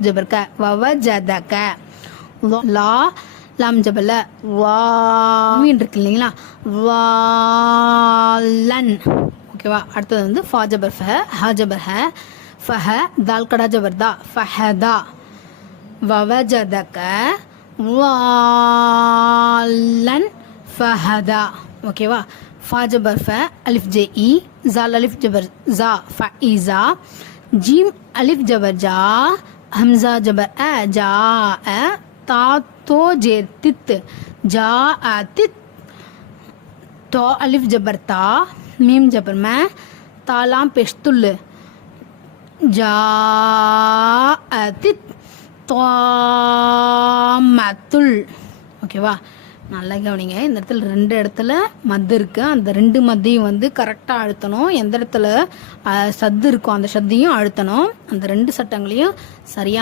ஜபர்க்க. வவ ஜத லா- லாம் ஜபல. வா இருக்கு இல்லைங்களா? வாலன் ஓகேவா? அடுத்தது வந்து ஃபா ஜபர் ஃப ஹ ஜபர் ஹ ஃபஹ தால் கடா ஜபர் தா ஃபஹதா வவஜதக வாலன் ஃபஹதா ஓகேவா? ஃபா ஜபர் ஃப அலிஃப் ஜே இ. ஜால் அலிஃப் ஜபர் ஜா ஃப இசா ஜீம் அலிஃப் ஜபர் ஜா. हमजा जब ए जा ए ता तो जे तित, जा ए तित। तो अलिफ जबर ता, मीम जबर मैं तालाम पेशतुल। जा ए तित तो ओके, वाह। நல்லா கவனிங்க. இந்த இடத்துல ரெண்டு இடத்துல மத்து இருக்கு. அந்த ரெண்டு மத்தையும் வந்து கரெக்டாக அழுத்தணும். எந்த இடத்துல சத்து இருக்கோ அந்த சத்தையும் அழுத்தணும். அந்த ரெண்டு சட்டங்களையும் சரியா